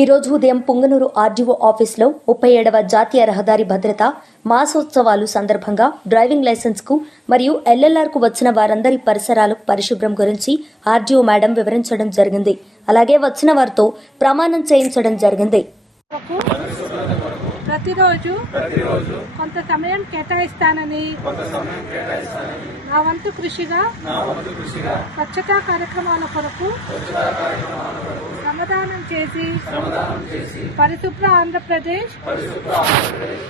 ఈ రోజు ఉదయం పుంగనూరు ఆర్డీఓ ఆఫీస్లో 37వ జాతీయ రహదారి భద్రత మాసోత్సవాలు సందర్భంగా డ్రైవింగ్ లైసెన్స్కు మరియు ఎల్ఎల్ఆర్కు వచ్చిన వారందరి పరిసరాలు పరిశుభ్రం గురించి ఆర్డీఓ మేడం వివరించడం జరిగింది. అలాగే వచ్చిన వారితో ప్రమాణం చేయించడం జరిగింది. ప్రతిరోజు కొంత సమయం కేటాయిస్తానని నా వంతు కృషిగా స్వచ్ఛతా కార్యక్రమాల కొరకు శ్రమదానం చేసి పరిశుభ్ర ఆంధ్రప్రదేశ్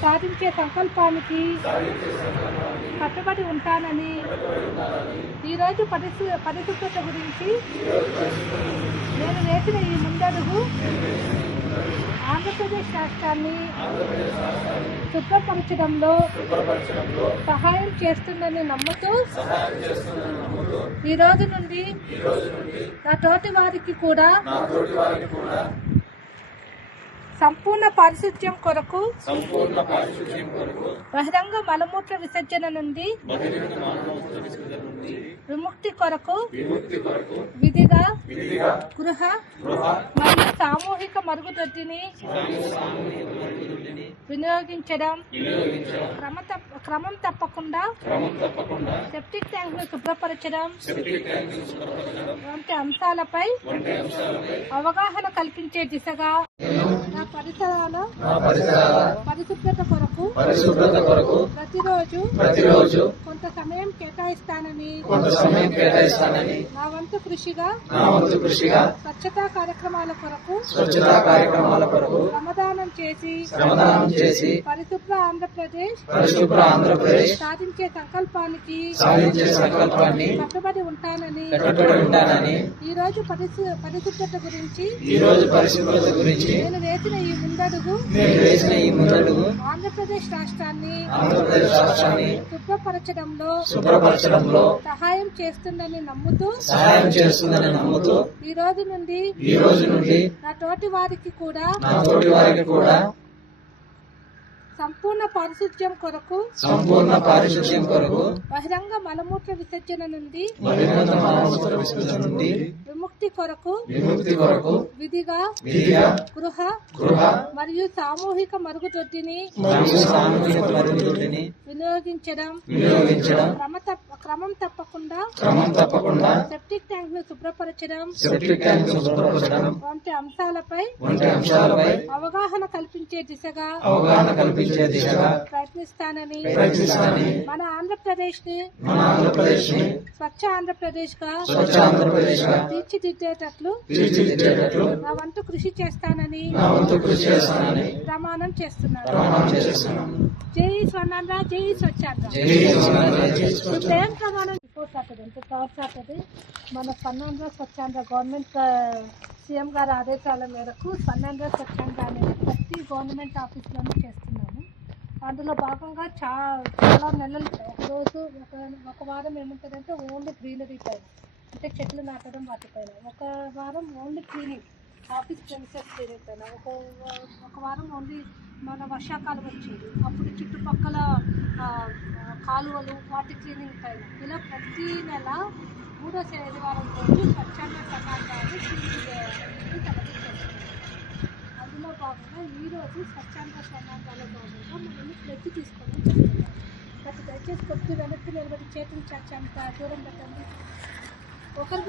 సాధించే సంకల్పానికి కట్టుబడి ఉంటానని ఈరోజు పరిశుభ్రత గురించి నేను వేసిన ఈ ముందడుగు ఆంధ్రప్రదేశ్ రాష్ట్రాన్ని శుభ్రపరచడంలో సహాయం చేస్తుందని నమ్ముతూ ఈ రోజు నుండి నా తోటి వారికి కూడా సంపూర్ణ పారిశుధ్యం కొరకు బహిరంగ మలమూత్ర విసర్జన నుండి విముక్తి కొరకు విధిగా గృహ మరియు సామూహిక మరుగుదొడ్డిని వినియోగించడం, క్రమం తప్పకుండా సెప్టిక్ ట్యాంక్ ను శుభ్రపరచడం వంటి అంశాలపై అవగాహన కల్పించే దిశగా నా పరిసరాల పరిశుభ్రత కొరకు ప్రతిరోజు కొంత సమయం కేటాయిస్తానని నా వంతు కృషిగా స్వచ్ఛతా కార్యక్రమాల కొరకు శ్రమదానం చేసి పరిశుభ్ర ఆంధ్రప్రదేశ్ సాధించే సంకల్పానికి కట్టుబడి ఉంటానని ఈ రోజు పరిశుభ్రత గురించి నేను వేసిన ఈ ముందడుగు ఆంధ్రప్రదేశ్ రాష్ట్రాన్ని శుభ్రపరచడంలో సహాయం చేస్తుందని నమ్ముతూ ఈ రోజు నుండి నా తోటి వారికి కూడా సంపూర్ణ పారిశుధ్యం కొరకు బహిరంగ మలమూత్ర విసర్జన నుండి విముక్తి కొరకు విధిగా గృహ మరియు సామూహిక మరుగుదొడ్డిని వినియోగించడం, క్రమం తప్పకుండా సెప్టిక్ ట్యాంక్ ను శుభ్రపరచడం వంటి అంశాలపై అవగాహన కల్పించే దిశగా ప్రయత్నిస్తానని మన ఆంధ్రప్రదేశ్ ని స్వచ్ఛ ఆంధ్రప్రదేశ్ గా తీర్చిదిద్దేటట్లు నా వంతు కృషి చేస్తానని ప్రమాణం చేస్తున్నాను. జై స్వర్ణాంధ్ర, జై స్వచ్ఛాంధ్ర. ఏం ప్రమాణం సాటర్డే మన స్వర్ణాంధ్ర స్వచ్ఛాంధ్ర గవర్నమెంట్ సీఎం గారి ఆదేశాల మేరకు స్వర్ణాంధ్ర స్వచ్ఛాంధ్ర అనేది ప్రతి గవర్నమెంట్ ఆఫీస్లోనూ చేస్తున్నాము. అందులో భాగంగా చాలా నెలలు ఒకరోజు ఒక వారం ఏముంటుందంటే ఓన్లీ గ్రీనరీ పైన, అంటే చెట్లు నాటడం వాటిపైన, ఒక వారం only cleaning office premises cleaning పైన, ఒక వారం ఓన్లీ మన వర్షాకాలం వచ్చింది అప్పుడు చుట్టుపక్కల కాలువలు వాటి క్లీనింగ్ పైన, ఇలా ప్రతి నెల 3వ శనివారం రోజు స్వచ్ఛంద సమాజాన్ని అందులో భాగంగా ఈరోజు స్వచ్ఛంద సమాజాల భాగంగా మనల్ని ప్లెడ్జ్ తీసుకోవడం చేస్తున్నాం. ప్రతి దయచేసి కొద్ది వెనక్కి నిలబడి చేతులు చర్చంత దూరం పెట్టండి. ఒకరు